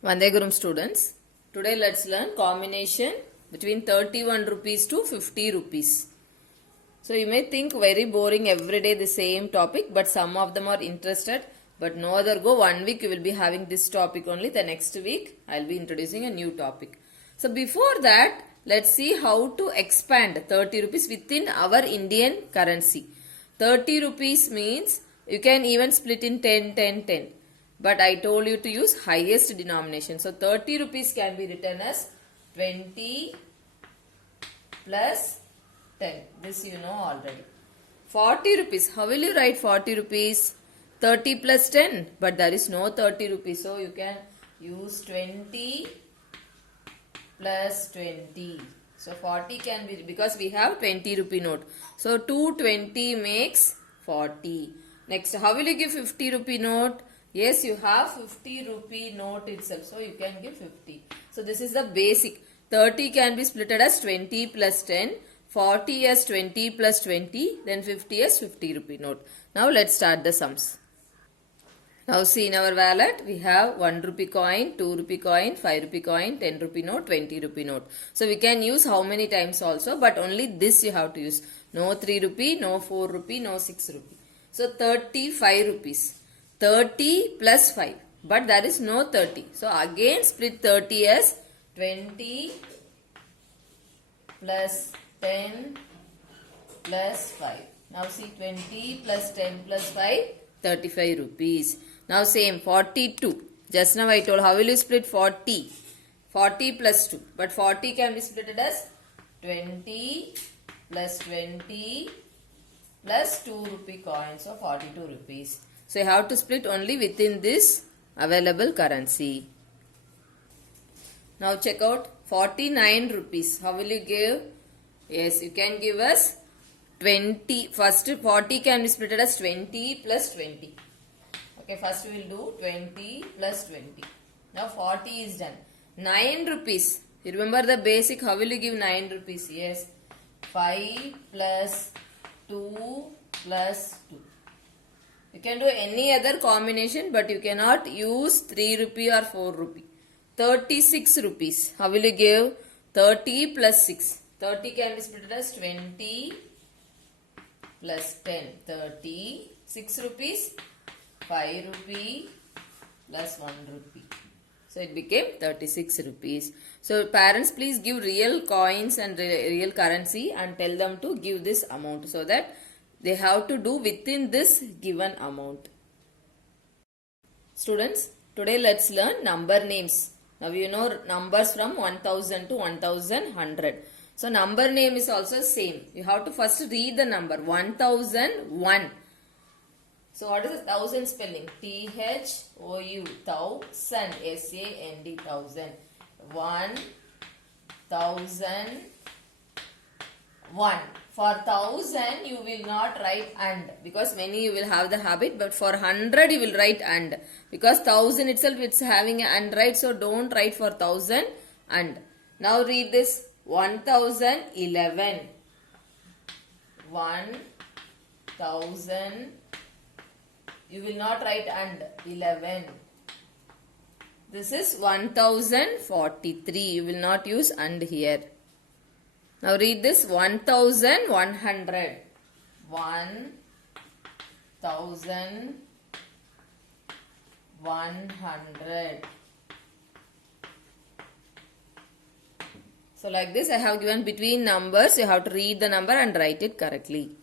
Vandegurum students, today let's learn combination between 31 rupees to 50 rupees. So you may think very boring every day the same topic, but some of them are interested. But no other go, 1 week you will be having this topic only, the next week I will be introducing a new topic. So before that, let's see how to expand 30 rupees within our Indian currency. 30 rupees means you can even split in 10, 10, 10. But I told you to use highest denomination. So 30 rupees can be written as 20 plus 10. This you know already. 40 rupees. How will you write 40 rupees? 30 plus 10. But there is no 30 rupees. So you can use 20 plus 20. So 40 can be, because we have 20 rupee note. So 220 makes 40. Next, how will you give 50 rupee note? Yes, you have 50 rupee note itself. So you can give 50. So this is the basic. 30 can be split as 20 plus 10. 40 as 20 plus 20. Then 50 as 50 rupee note. Now let's start the sums. Now see, in our wallet we have 1 rupee coin, 2 rupee coin, 5 rupee coin, 10 rupee note, 20 rupee note. So we can use how many times also, but only this you have to use. No 3 rupee, no 4 rupee, no 6 rupee. So 35 rupees. 30 plus 5. But there is no 30. So again split 30 as 20 plus 10 plus 5. Now see, 20 plus 10 plus 5, 35 rupees. Now same 42. Just now I told how will you split 40? 40 plus 2. But 40 can be split as 20 plus 20 plus 2 rupee coins. So 42 rupees. So you have to split only within this available currency. Now check out 49 rupees. How will you give? Yes, you can give us 20. First 40 can be split as 20 plus 20. Okay, first we will do 20 plus 20. Now 40 is done. 9 rupees. You remember the basic. How will you give 9 rupees? Yes. 5 plus 2 plus 2. You can do any other combination, but you cannot use 3 rupee or 4 rupee. 36 rupees. How will you give? 30 plus 6. 30 can be split as 20 plus 10. 30. 6 rupees. 5 rupee plus 1 rupee. So it became 36 rupees. So parents, please give real coins and real currency and tell them to give this amount, so that they have to do within this given amount. Students, today let's learn number names. Now you know numbers from 1000 to 1100. So number name is also same. You have to first read the number 1001. So what is the thousand spelling? T-H-O-U, thousand, S-A-N-D, thousand. 1001. For 1000 you will not write and, because many you will have the habit, but for 100 you will write and, because 1000 itself it's having an and, right? So don't write for 1000 and. Now read this 1011. 1000. You will not write and, 11. This is 1043. You will not use and here. Now read this 1100. 1100. So like this I have given between numbers. You have to read the number and write it correctly.